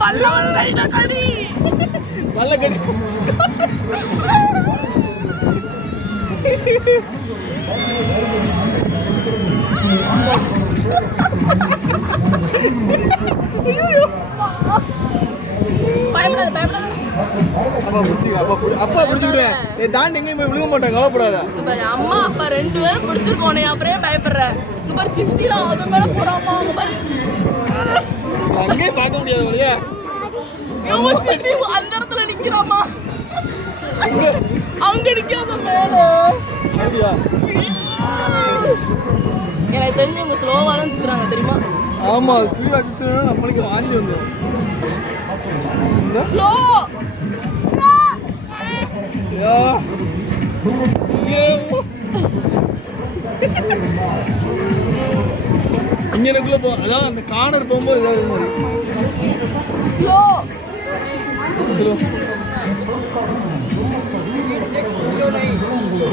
பல்ல கடி பல்ல கடி அப்பா பிடிச்சிக்கிறேன் தாண்டி எங்கேயும் போய் விழுக மாட்டேன் கவலைப்படாத அம்மா அப்பா 2 பேரும் பிடிச்சிருக்கோனே அப்புறம் பயப்படுற இது மாதிரி சித்திலாம் அது மேல போறாமா அவங்க பாரு அங்கே பார்க்க முடியாது வழியா சித்தி அந்த இடத்துல நிக்கிறாமா அங்க நிக்காத மேல எனக்கு தெரிஞ்சு உங்க ஸ்லோவா தான் சுத்துறாங்க தெரியுமா ஆமா ஸ்பீடா சுத்துனா நம்மளுக்கு வாந்தி வந்துடும் ஸ்லோ இங்கனக்குள்ள போ அதான் அந்த கார்னர் போகும்போது ஏதாவது ஸ்லோ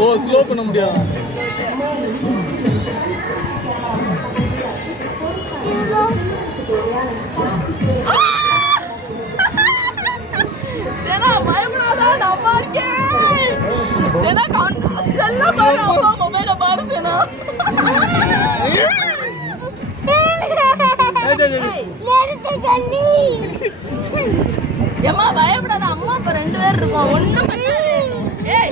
ஓ ஸ்லோ பண்ண முடியாது சேனா பயப்படாத நான் இருக்கேன் சேனா செல்ல பாரு அம்மா மொபைல பாரு சேனா ஏமா பயப்படாத அம்மா அப்ப 2 பேர் இருக்கோம் ஒண்ணும் ஏய்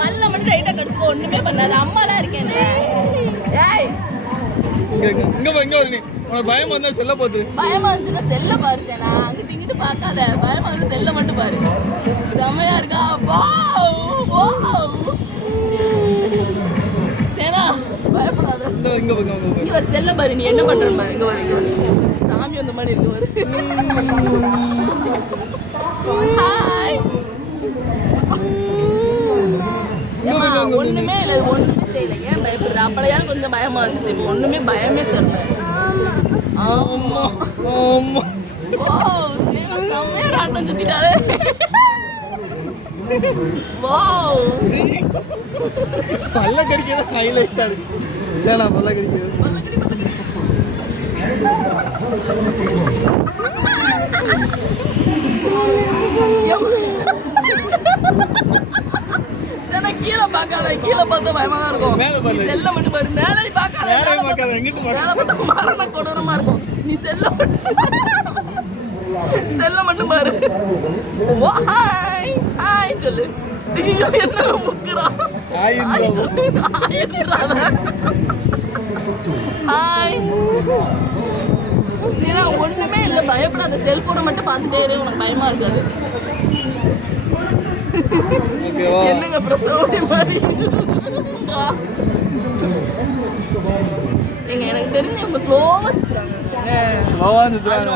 பல்ல மட்டும் ரைட்டா கடிச்சுக்கோ ஒண்ணுமே பண்ணாத அம்மாலாம் இருக்கேன் ஏய் இங்க வா நீ உனக்கு பயமா இருந்தா செல்ல பாத்து பயமா இருந்துச்சுன்னா செல்ல பாரு சேனா அங்கிட்டு இங்கிட்டு பார்க்காத பயமா இருந்தா செல்ல மட்டும் பாரு செமையா இருக்கா வாவ் வாவ் சேனா பயப்படாத இங்க வா செல்ல பாரு நீ என்ன பண்ற பாரு இங்க வர சாமி அந்த மாதிரி இருக்கு பாரு ஹாய் ஒண்ணுமே இல்லை ஒண்ணுமே செய்யல ஏன் பயப்படுற அப்பளையாவது கொஞ்சம் பயமா இருந்துச்சு இப்போ ஒண்ணுமே பயமே தெரியல ஆமா ஆமா வாவ் சேனா செமையா ராட்டம் சுத்திட்டாரு வாவ் பல்ல கடிக்கிறது ஹைலைட்டா இருக்கு சேனா பல்ல கடிக்கிறது கீழே பார்க்காத கீழே பார்த்தா பயமா தான் இருக்கும் மேல பாரு செல்ல மட்டும் பாரு மேலே பார்க்காத எங்கிட்டு மரண கொடூரமா இருக்கும் நீ செல்ல மட்டும் பாரு ஹாய் ஹாய் சொல்லு என்ன முக்குறா ஹாய் ஏன்னா ஒண்ணுமே இல்லை பயப்படாத செல்போனை மட்டும் பார்த்துட்டே இரு உனக்கு பயமா இருக்காது என்னங்க பிரசவ மாதிரி எனக்கு தெரிஞ்சு இப்ப ஸ்லோவா சுத்துறாங்க